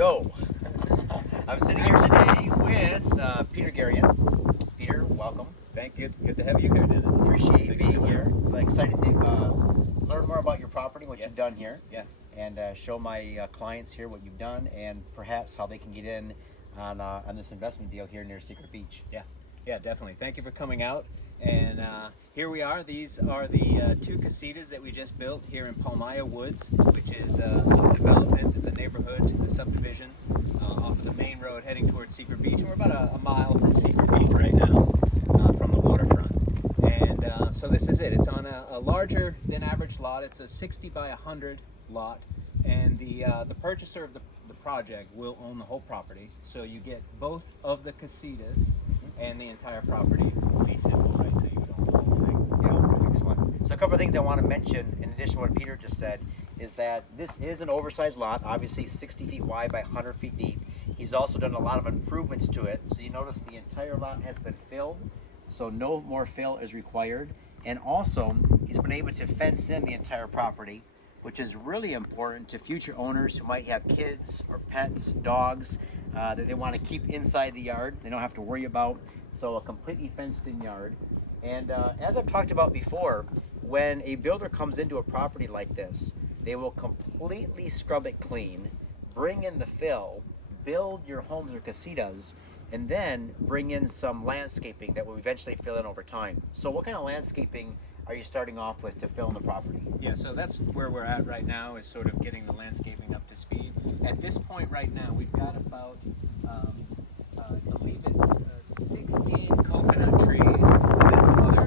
go. I'm sitting here today with Peter Garian. Peter, welcome. Thank you. Good to have you here, Dennis. Appreciate being here. I'm excited to learn more about your property, what you've done here. Yeah. And show my clients here what you've done and perhaps how they can get in on this investment deal here near Secret Beach. Yeah, definitely. Thank you for coming out. And here we are. These are the two Casitas that we just built here in Palmaya Woods, which is a development. It's a neighborhood, a subdivision off of the main road heading towards Secret Beach. And we're about a mile from Secret Beach right now, from the waterfront. And so this is it. It's on a larger than average lot. It's a 60 by 100 lot. And the purchaser of the project will own the whole property. So you get both of the Casitas and the entire property fee simple, right? So you own the whole thing. Yeah, excellent. So a couple of things I want to mention in addition to what Peter just said is that this is an oversized lot, obviously 60 feet wide by 100 feet deep. He's also done a lot of improvements to it. So you notice the entire lot has been filled, so no more fill is required. And also, he's been able to fence in the entire property, which is really important to future owners who might have kids or pets, dogs, that they want to keep inside the yard. They don't have to worry about. So a completely fenced in yard. And as I've talked about before, when a builder comes into a property like this, they will completely scrub it clean, bring in the fill, build your homes or casitas, and then bring in some landscaping that will eventually fill in over time. So what kind of landscaping are you starting off with to fill in the property? Yeah, so that's where we're at right now, is sort of getting the landscaping up to speed. At this point right now, we've got about, I believe it's 16 coconut trees and some other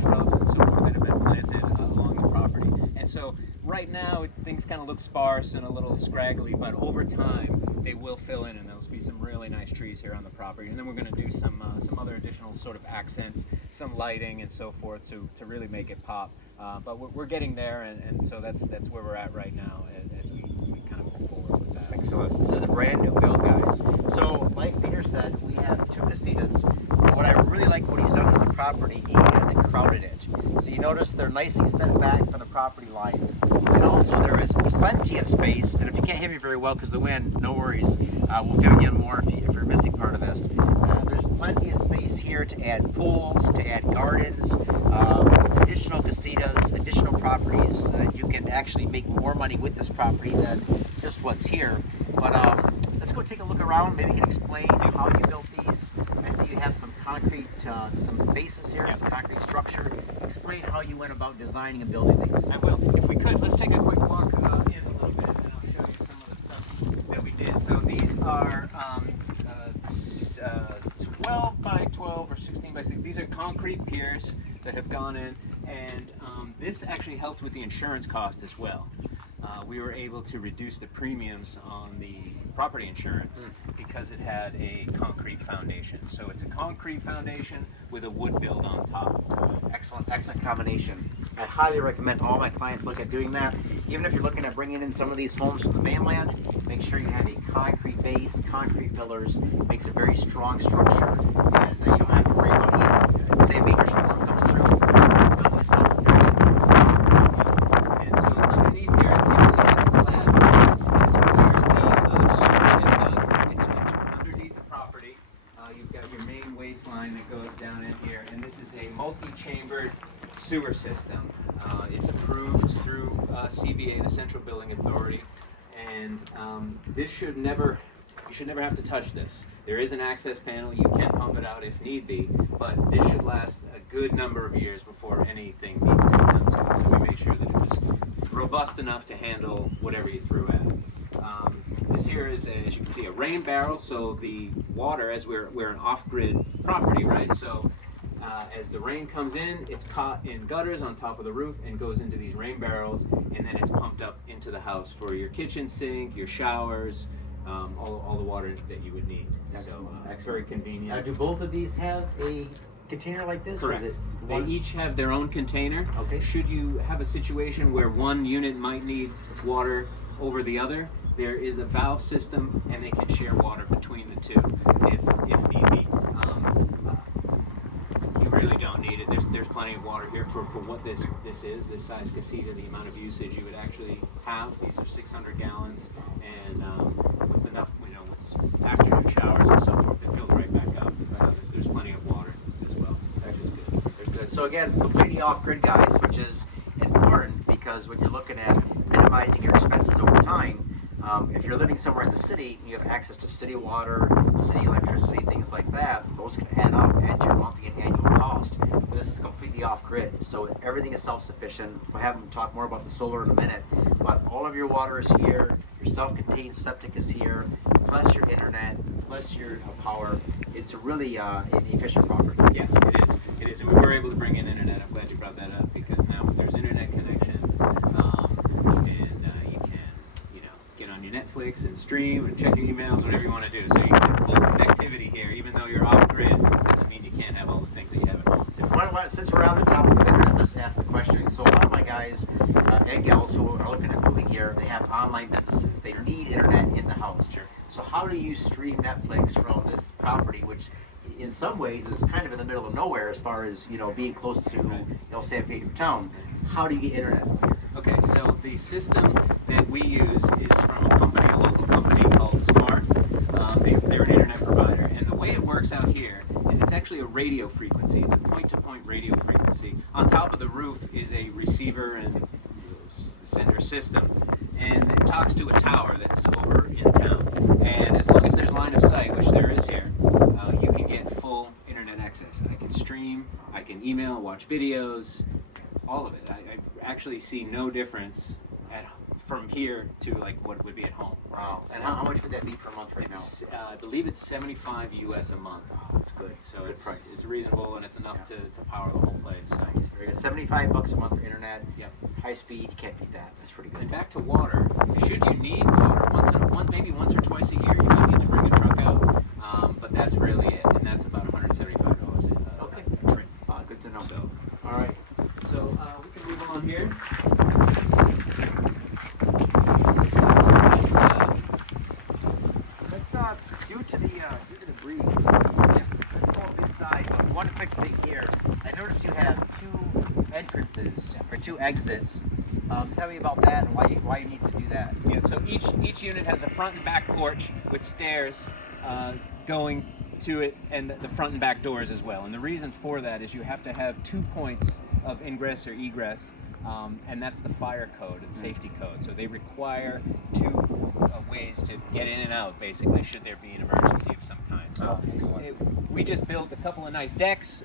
shrubs and so forth that have been planted along the property. And so right now, things kind of look sparse and a little scraggly, but over time, they will fill in, and there'll be some really nice trees here on the property. And then we're going to do some other additional sort of accents, some lighting and so forth to really make it pop. But we're getting there, and so that's where we're at right now as we kind of move forward with that. Excellent. This is a brand new build, guys. So like Peter said, we have two casitas. What I really like what he's done with the property, he hasn't crowded it. So you notice they're nicely set back from the property lines. And also there is plenty of space. And if you can't hear me very well because of the wind, no worries. We'll fill you in more if you're missing part of this. There's plenty of space here to add pools, to add gardens, additional casitas, additional properties. You can actually make more money with this property than just what's here. But let's go take a look around. Maybe you can explain how you built these. I see you have some concrete, some bases here, some concrete structure. Explain how you went about designing and building these. I will. If we could, let's take a quick walk in a little bit, and I'll show you some of the stuff that we did. So these are 12 by 12 or 16 by 6. These are concrete piers that have gone in, and this actually helped with the insurance cost as well. We were able to reduce the premiums on the property insurance because it had a concrete foundation. So it's a concrete foundation with a wood build on top. Excellent, excellent combination. I highly recommend all my clients look at doing that. Even if you're looking at bringing in some of these homes from the mainland, make sure you have a concrete base, concrete pillars. Makes a very strong structure, and you don't have to worry about it. Say a major storm comes through, the building itself is very secure. And so underneath here, you see the slab is where the sewer is dug. It's underneath the property. You've got your main waistline that goes down in here, and this is a multi-chambered sewer system. It's approved through CBA, the Central Building Authority, and you should never have to touch this. There is an access panel. You can pump it out if need be, but this should last a good number of years before anything needs to be done to it. So we made sure that it was robust enough to handle whatever you threw at it. This here is, as you can see, a rain barrel. So the water, as we're an off-grid property, right? So as the rain comes in, it's caught in gutters on top of the roof and goes into these rain barrels, and then it's pumped up into the house for your kitchen sink, your showers, all the water that you would need. Excellent. So it's very convenient. Do both of these have a container like this? Correct. Or is it They one? each have their own container. Okay. Should you have a situation where one unit might need water over the other, there is a valve system, and they can share water between the two if need be. You really don't need it. There's plenty of water here for what this is. This size casita, the amount of usage you would actually have. These are 600 gallons, and with enough, with afternoon showers and so forth, it fills right back up. So there's plenty of water as well. Very good. So again, completely off-grid, guys, which is important because when you're looking at minimizing your expenses over time, if you're living somewhere in the city and you have access to city water, city electricity, things like that, those can add up to your monthly and annual cost. But this is completely off-grid, so everything is self-sufficient. We'll have them talk more about the solar in a minute, but all of your water is here, your self-contained septic is here, plus your internet, plus your power. It's a really an efficient property. Yeah, it is. It is. And we were able to bring in internet. I'm glad you brought that up because now there's internet connections, and you can, get on your Netflix and stream and check your emails, whatever you want to do. So you get full connectivity here, even though you're off grid. Doesn't mean you can't have all the things that you have at home too. Since we're on the topic of internet, let's ask the question. So a lot of my guys and gals who are looking at moving here, they have online businesses. They need internet in the house. Sure. So how do you stream Netflix from this property, which in some ways is kind of in the middle of nowhere as far as being close to San Pedro town? How do you get internet? Okay, so the system that we use is from a local company called Smart. They're an internet provider, and the way it works out here is it's actually a radio frequency. It's a point-to-point radio frequency. On top of the roof is a receiver and sender system, and it talks to a tower that's over in town. And as long as there's line of sight, which there is here, you can get full internet access. I can stream, I can email, watch videos, all of it. I actually see no difference from here to like what would be at home. Wow. And how much would that be per month right now? I believe it's $75 US a month. Oh, that's good. So good it's price. It's reasonable and it's enough to power the whole place. So. Nice. Very good. $75 a month for internet. Yep. High speed. You can't beat that. That's pretty good. And back to water. Should you need water, maybe once or twice a year, you might need to bring a truck out. But that's really it, and that's about $175 a trip. Good to know. So, all right. So we can move on here. Due to the breeze, let's go inside. But one quick thing here. I noticed you have two entrances or two exits. Tell me about that and why you need to do that. Yeah. So each unit has a front and back porch with stairs going to it, and the front and back doors as well. And the reason for that is you have to have 2 points of ingress or egress. And that's the fire code and safety code. So they require 2 ways to get in and out, basically, should there be an emergency of some kind. So we just built a couple of nice decks.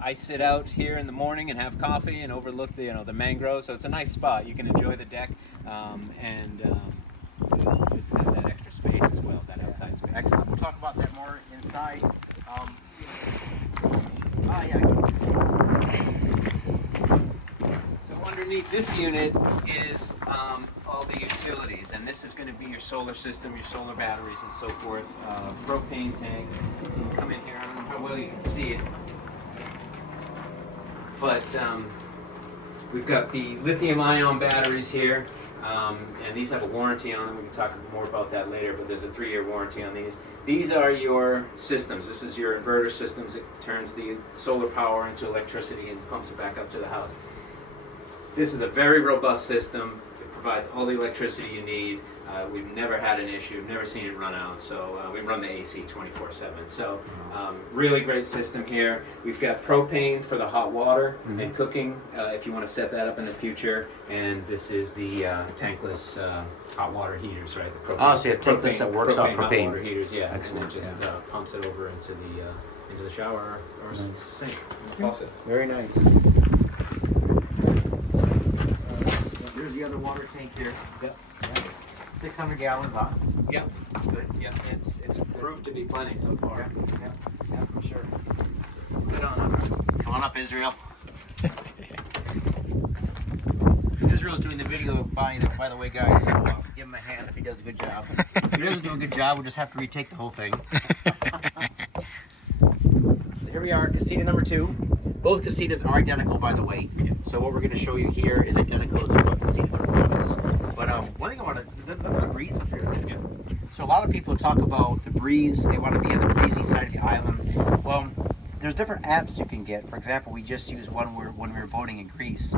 I sit out here in the morning and have coffee and overlook the mangroves. So it's a nice spot. You can enjoy the deck and just have that extra space as well, that outside space. Excellent. We'll talk about that more inside. Underneath this unit is all the utilities, and this is going to be your solar system, your solar batteries, and so forth. Propane tanks. You can come in here. I don't know how well you can see it, but we've got the lithium-ion batteries here, and these have a warranty on them. We can talk more about that later, but there's a 3-year warranty on these. These are your systems. This is your inverter systems. It turns the solar power into electricity and pumps it back up to the house. This is a very robust system. It provides all the electricity you need. We've never had an issue, never seen it run out. So we run the AC 24/7. So really great system here. We've got propane for the hot water and cooking if you want to set that up in the future. And this is the tankless hot water heaters, right? The propane, so you have tankless that works off hot propane. water heaters, yeah. Excellent. And it just pumps it over into the shower or sink, faucet. Very nice. There's the other water tank here. Yep. 600 gallons on. Yep. Good. Yep. It's proved to be plenty so far. Yeah, for sure. Good on up. Come on up, Israel. Israel's doing the video, by the way, guys. So, give him a hand if he does a good job. If he doesn't do a good job, we'll just have to retake the whole thing. So here we are, casita number 2. Both casitas are identical, by the way. So what we're going to show you here is identical to what casita number 1 is. But one thing I want to look at the breeze up here. Yeah. So a lot of people talk about the breeze. They want to be on the breezy side of the island. Well, there's different apps you can get. For example, we just used one when we were boating in Greece,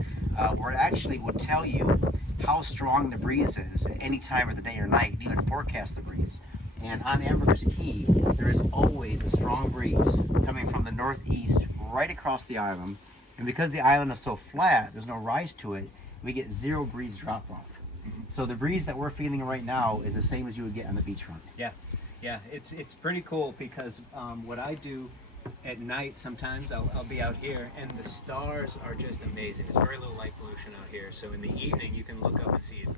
where it actually would tell you how strong the breeze is at any time of the day or night, and even forecast the breeze. And on Ambergris Key, there is always a strong breeze coming from the northeast right across the island. And because the island is so flat, there's no rise to it, we get 0 breeze drop off. So the breeze that we're feeling right now is the same as you would get on the beachfront. Yeah, yeah, it's pretty cool because what I do at night sometimes I'll be out here and the stars are just amazing. There's very little light pollution out here, so in the evening you can look up and see a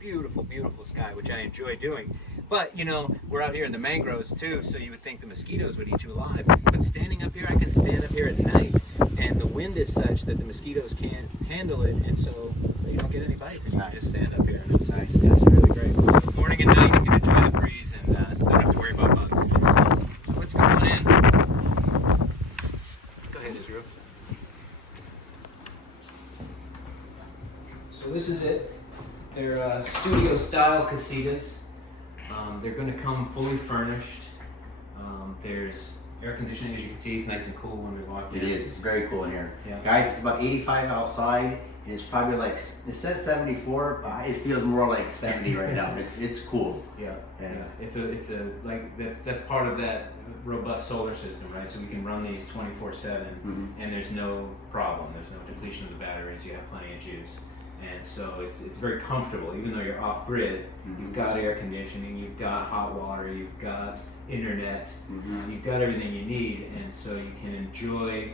beautiful, beautiful sky, which I enjoy doing. But you know, we're out here in the mangroves too, so you would think the mosquitoes would eat you alive. But standing up here, I can stand up here at night, and the wind is such that the mosquitoes can't handle it, and so you don't get any bites, and you can just stand up here, and it's really great. Morning and night, you can enjoy the breeze and don't have to worry about bugs. So let's go on in. Go ahead, Israel. So this is it. They're studio style Casitas. They're going to come fully furnished. There's air conditioning, as you can see. It's nice and cool when we walk in. It is. It's very cool in here. Yeah. Guys, it's about 85 outside, and it's probably like, it says 74, but it feels more like 70 right now. It's cool. Yeah. Yeah. It's a like that's part of that robust solar system, right? So we can run these 24/7, and there's no problem. There's no depletion of the batteries. You have plenty of juice. And so it's very comfortable, even though you're off grid. You've got air conditioning, you've got hot water, you've got internet, you've got everything you need, and so you can enjoy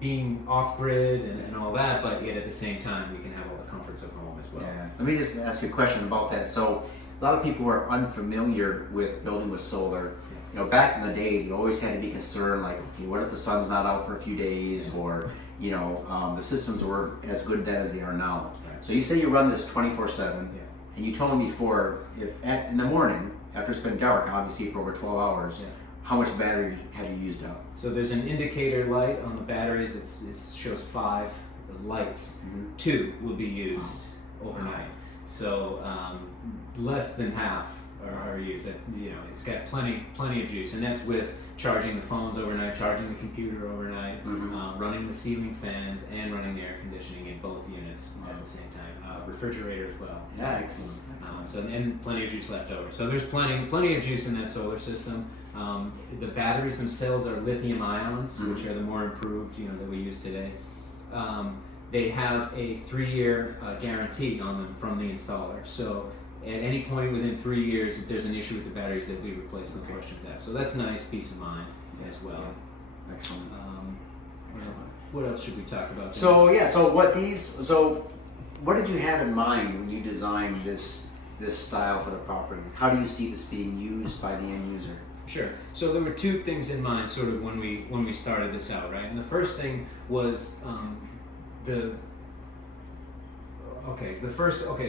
being off grid and all that, but yet at the same time you can have all the comforts of home as well. Yeah. Let me just ask you a question about that. So a lot of people who are unfamiliar with building with solar, you know, back in the day, you always had to be concerned, like, okay, what if the sun's not out for a few days, or you know, the systems were as good then as they are now. So you say you run this 24/7, and you told me before, if in the morning, after it's been dark, obviously for over 12 hours, how much battery have you used up? So there's an indicator light on the batteries that shows 5 lights. 2 will be used overnight. So less than half are used. You know, it's got plenty of juice, and that's with charging the phones overnight, charging the computer overnight, running the ceiling fans, and running the air conditioning in both units at the same time. Refrigerator as well. So, Yeah, excellent. so and plenty of juice left over. So there's plenty of juice in that solar system. The batteries themselves are lithium ions, which are the more improved, you know, that we use today. They have a 3-year guarantee on them from the installer. So at any point within 3 years, if there's an issue with the batteries, they'll be replaced, no questions asked. So that's nice peace of mind as well. Excellent. What else should we talk about? So what did you have in mind when you designed this style for the property? How do you see this being used by the end user? Sure. So there were 2 things in mind, sort of when we started this out, right? And the first thing was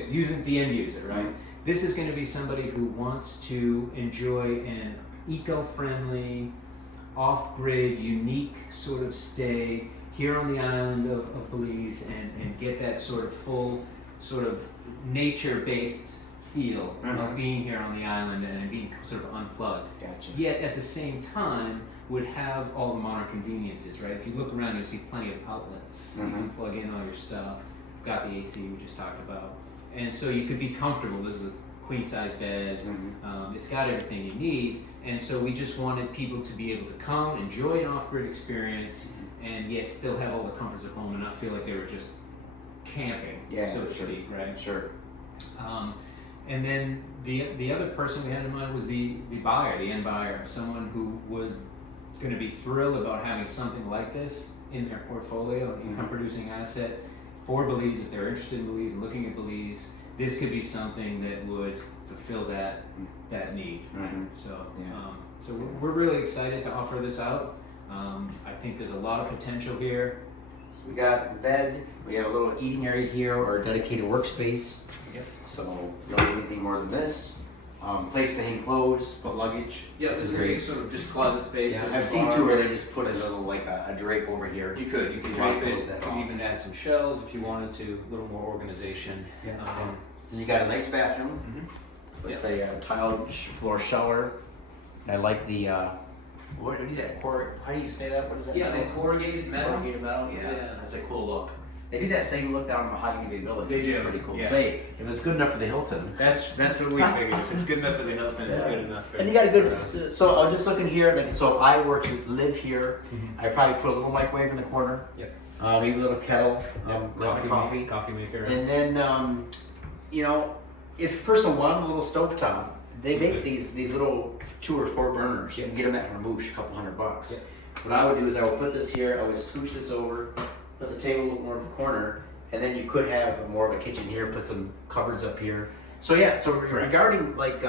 using the end user, right? This is going to be somebody who wants to enjoy an eco-friendly, off-grid, unique sort of stay here on the island of Belize and get that sort of full, sort of nature-based feel of being here on the island and being sort of unplugged. Gotcha. Yet at the same time would have all the modern conveniences, right? If you look around, you'll see plenty of outlets. You can plug in all your stuff. Got the AC we just talked about. And so you could be comfortable. This is a queen-size bed. It's got everything you need. And so we just wanted people to be able to come, enjoy an off-grid experience, and yet still have all the comforts of home and not feel like they were just camping, so to speak, right? Sure. And then the other person we had in mind was the buyer, the end buyer, someone who was going to be thrilled about having something like this in their portfolio, an income-producing asset for Belize. If they're interested in Belize, looking at Belize, this could be something that would fulfill that need. So we're really excited to offer this out. I think there's a lot of potential here. So we got the bed, we have a little eating area here or a dedicated workspace. So you don't need anything more than this. Place to hang clothes, put luggage. Yes, this it's is a big great. sort of just closet space. Yeah, There's I've a seen bar. too where they just put a little like a drape over here. You could You drape close it. that You could off. even add some shelves if you wanted to. A little more organization. And you got a nice bathroom with a tiled floor shower. I like the What do you that? How do you say that? What is that? Yeah, the corrugated metal. Corrugated metal. Yeah. Yeah. That's a cool look. They do that same look down in Mahogany Bay Village. They which is do, pretty cool. yeah. So hey, if it's good enough for the Hilton. That's what we figured. If it's good enough for the Hilton, it's Yeah. good enough for And you got a for good. us. So I'm just looking here. Like, so if I were to live here, I'd probably put a little microwave in the corner. Yep. Maybe a little kettle. Yep. Like coffee. Coffee maker. And then, you know, if a person wanted a little stovetop, they make these little 2 or 4 burners. You can get them at Harmouche, a couple $100. Yep. What I would do is I would put this here. I would scooch this over, put the table a little more in the corner, and then you could have more of a kitchen here. Put some cupboards up here. So yeah. So regarding like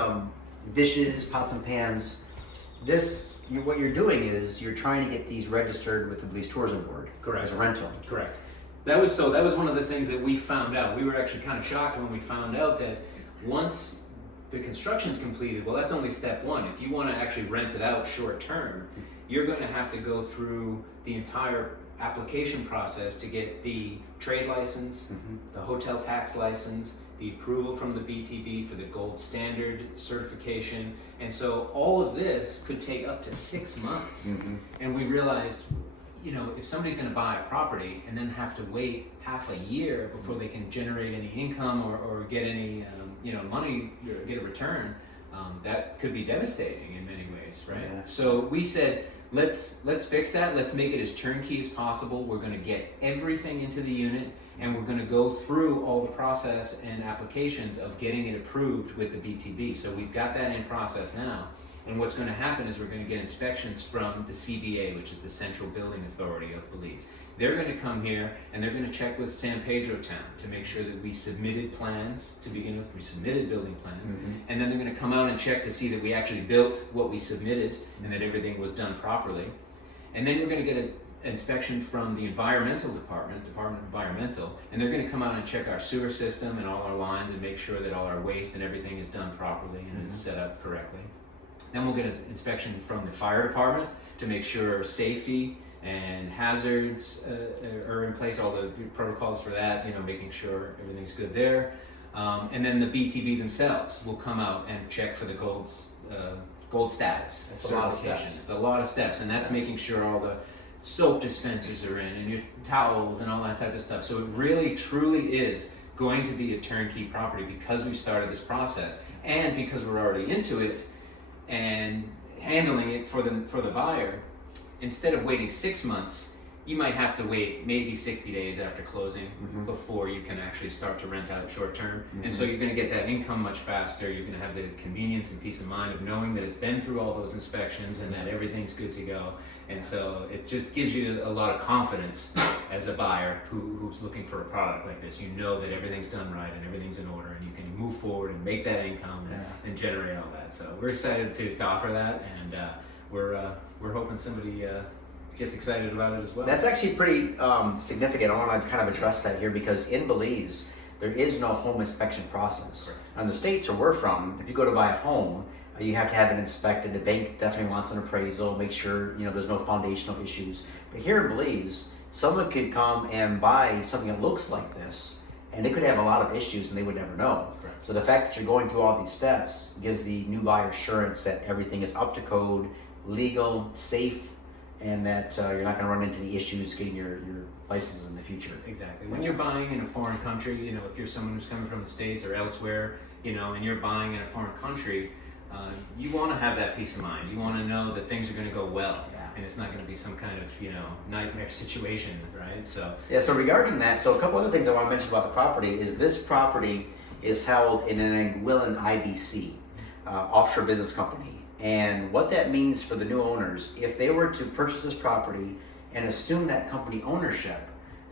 dishes, pots and pans, what you're doing is you're trying to get these registered with the Belize Tourism Board Correct. as a rental. Correct. That was one of the things that we found out. We were actually kind of shocked when we found out that once the construction's completed, well, that's only step one. If you want to actually rent it out short term, you're going to have to go through the entire application process to get the trade license, the hotel tax license, the approval from the BTB for the gold standard certification. And so all of this could take up to 6 months. And we realized, you know, if somebody's going to buy a property and then have to wait half a year before they can generate any income or get any, money, or get a return, that could be devastating in many ways, right? Yeah. So we said, let's fix that. Let's make it as turnkey as possible. We're going to get everything into the unit, and we're going to go through all the process and applications of getting it approved with the BTB. So we've got that in process now. And what's going to happen is we're going to get inspections from the CBA, which is the Central Building Authority of Belize. They're going to come here and they're going to check with San Pedro Town to make sure that we submitted plans to begin with. We submitted building plans. And then they're going to come out and check to see that we actually built what we submitted and that everything was done properly. And then we're going to get an inspection from the Environmental Department of Environmental, and they're going to come out and check our sewer system and all our lines and make sure that all our waste and everything is done properly and is set up correctly. Then we'll get an inspection from the fire department to make sure safety and hazards are in place, all the protocols for that, making sure everything's good there. And then the BTB themselves will come out and check for the gold status That's a lot of certification. steps. It's a lot of steps, and that's making sure all the soap dispensers are in and your towels and all that type of stuff. So it really, truly is going to be a turnkey property because we've started this process and because we're already into it and handling it for the buyer. Instead of waiting 6 months, you might have to wait maybe 60 days after closing before you can actually start to rent out short term. And so you're going to get that income much faster. You're going to have the convenience and peace of mind of knowing that it's been through all those inspections and that everything's good to go. And so it just gives you a lot of confidence as a buyer who's looking for a product like this. You know that everything's done right and everything's in order, and you can move forward and make that income and generate all that. So we're excited to offer that, and we're hoping somebody gets excited about it as well. That's actually pretty significant. I want to kind of address that here because in Belize, there is no home inspection process. In the States where we're from, if you go to buy a home, you have to have it inspected. The bank definitely wants an appraisal, make sure there's no foundational issues. But here in Belize, someone could come and buy something that looks like this, and they could have a lot of issues and they would never know. Correct. So the fact that you're going through all these steps gives the new buyer assurance that everything is up to code, legal, safe, and that you're not going to run into any issues getting your licenses in the future. Exactly. When you're buying in a foreign country, if you're someone who's coming from the States or elsewhere, and you're buying in a foreign country, you want to have that peace of mind. You want to know that things are going to go well, and it's not going to be some kind of nightmare situation, right? So So regarding that, so a couple other things I want to mention about the property is this property is held in an Anguillan IBC, offshore business company. And what that means for the new owners, if they were to purchase this property and assume that company ownership,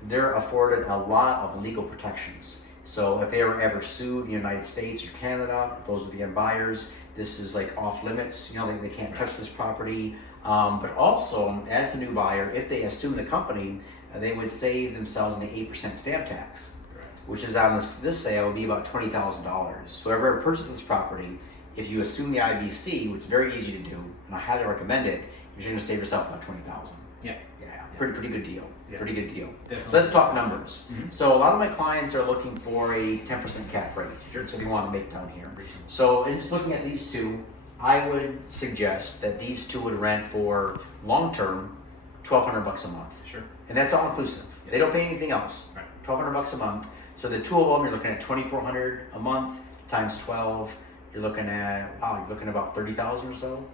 they're afforded a lot of legal protections. So if they were ever sued in the United States or Canada, if those are the end buyers, this is like off limits. They can't touch this property. But also, as the new buyer, if they assume the company, they would save themselves an 8% stamp tax, which is on this sale would be about $20,000. So whoever purchases this property, if you assume the IBC, which is very easy to do, and I highly recommend it, you're going to save yourself about $20,000. Yeah. Pretty good deal. Yeah. Pretty good deal. Definitely. So let's talk numbers. So a lot of my clients are looking for a 10% cap rate. So we want to make down here. So in just looking at these two, I would suggest that these two would rent for long term, $1,200 a month. Sure. And that's all inclusive. Yep. They don't pay anything else. Right. $1,200 a month. So the two of them, you're looking at $2,400 a month times 12. You're looking at you're looking at about 30,000 or so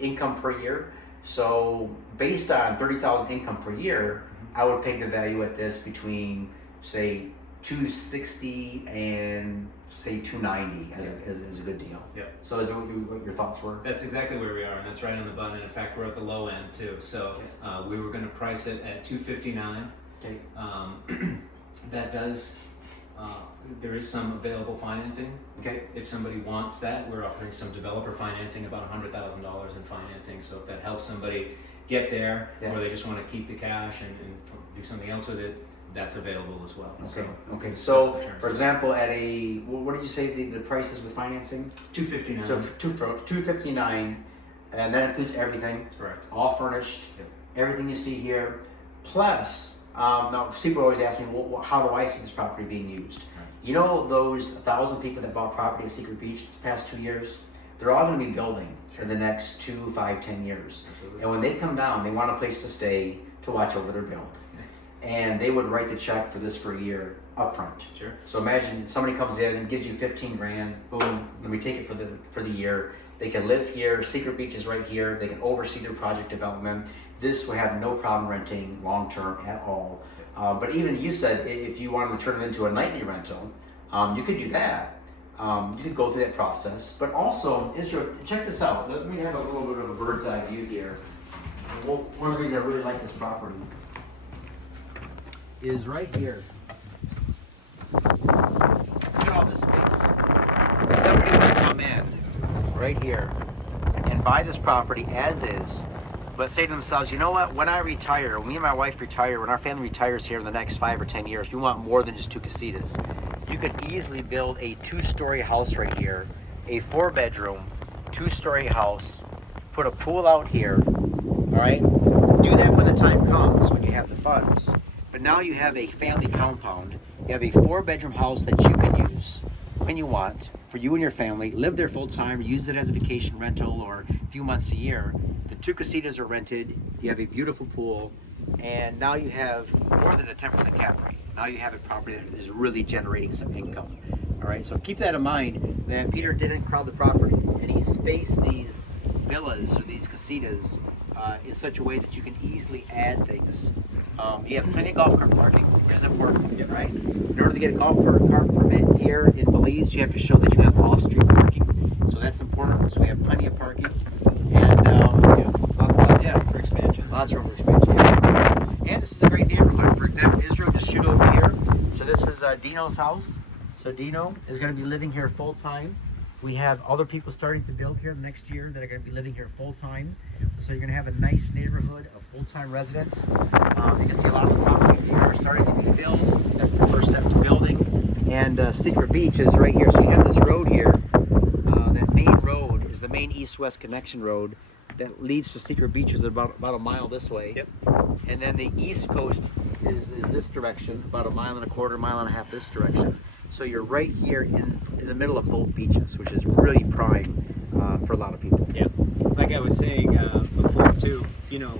income per year. So based on 30,000 income per year, I would peg the value at this between say 260 and say 290 as a good deal. Yeah. So is that what your thoughts were? That's exactly where we are, and that's right on the button. And in fact, we're at the low end too. So we were going to price it at $259. Okay. That does. There is some available financing. Okay. If somebody wants that, we're offering some developer financing, about $100,000 in financing. So if that helps somebody get there, or they just want to keep the cash and do something else with it, that's available as well. Okay. So, Okay. So, for example, at a what did you say the price is with financing? $259. So $259, and that includes everything. Correct. All furnished. Yep. Everything you see here, plus. Now people always ask me, well, how do I see this property being used? Right. You know those 1,000 people that bought property at Secret Beach the past 2 years? They're all going to be building in the next 2, 5, 10 years. Absolutely. And when they come down, they want a place to stay to watch over their build. And they would write the check for this for a year upfront. Sure. So imagine somebody comes in and gives you 15 grand, boom, then we take it for the year. They can live here, Secret Beach is right here, they can oversee their project development. This will have no problem renting long term at all. But even you said if you wanted to turn it into a nightly rental, you could do that. You could go through that process. But also, Israel, check this out. Let me have a little bit of a bird's eye view here. Well, one of the reasons I really like this property is right here. Look at all this space. If somebody were to come in right here and buy this property as is, but say to themselves, you know what, when I retire, when me and my wife retire, when our family retires here in the next 5 or 10 years, we want more than just 2 casitas. You could easily build a 2-story house right here, a 4-bedroom, 2-story house, put a pool out here, all right? Do that when the time comes, when you have the funds. But now you have a family compound. You have a 4-bedroom house that you can use when you want, for you and your family, live there full time, use it as a vacation rental or a few months a year. The 2 casitas are rented, you have a beautiful pool, and now you have more than a 10% cap rate. Now you have a property that is really generating some income. All right, so keep that in mind that Peter didn't crowd the property, and he spaced these villas or these casitas in such a way that you can easily add things. You have plenty of golf cart parking, which is important, right? In order to get a golf cart permit here in Belize, you have to show that you have off-street parking. So that's important. So we have plenty of parking, and lots of room for expansion. Lots of room for expansion. Yeah. And this is a great neighborhood. For example, Israel, just shoot over here. So this is Dino's house. So Dino is going to be living here full time. We have other people starting to build here the next year that are going to be living here full time. So you're going to have a nice neighborhood of full-time residents. You can see a lot of the properties here are starting to be filled. That's the first step to building. And Secret Beach is right here. So you have this road here. That main road is the main east-west connection road that leads to Secret Beach, is about a mile this way. Yep. And then the east coast is this direction, about 1.25 miles, mile and a half this direction. So you're right here in the middle of both beaches, which is really prime for a lot of people. Yeah, like I was saying before too, you know,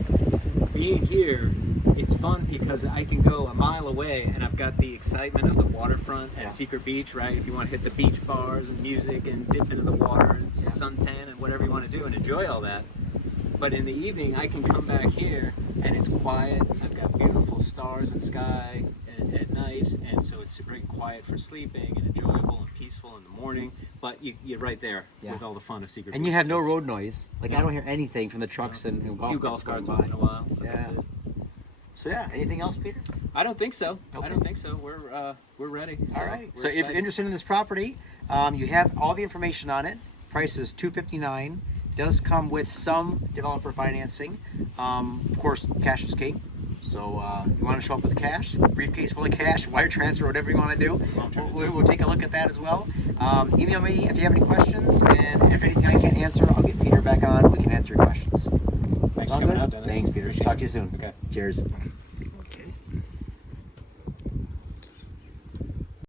being here, it's fun because I can go a mile away and I've got the excitement of the waterfront at Secret Beach, right? If you want to hit the beach bars and music and dip into the water and suntan and whatever you want to do and enjoy all that. But in the evening, I can come back here and it's quiet. I've got beautiful stars and sky at night, and so it's very quiet for sleeping and enjoyable and peaceful in the morning. But you're right there with all the fun of Secret Beach. And you have no road noise. Like I don't hear anything from the trucks and a few golf carts once in a while. That's it. So anything else, Peter? I don't think so. Okay. I don't think so. We're ready. All right. We're So if you're excited. interested in this property, you have all the information on it. Price is $259. Does come with some developer financing. Of course, cash is king. So you want to show up with cash, briefcase full of cash, wire transfer, whatever you want to do. We'll take a look at that as well. Email me if you have any questions, and if anything I can't answer, I'll get Peter back on. We can answer your questions. Thanks All for coming good? out, Dennis. Thanks, Peter. Appreciate Talk to it. you soon. Okay. Cheers.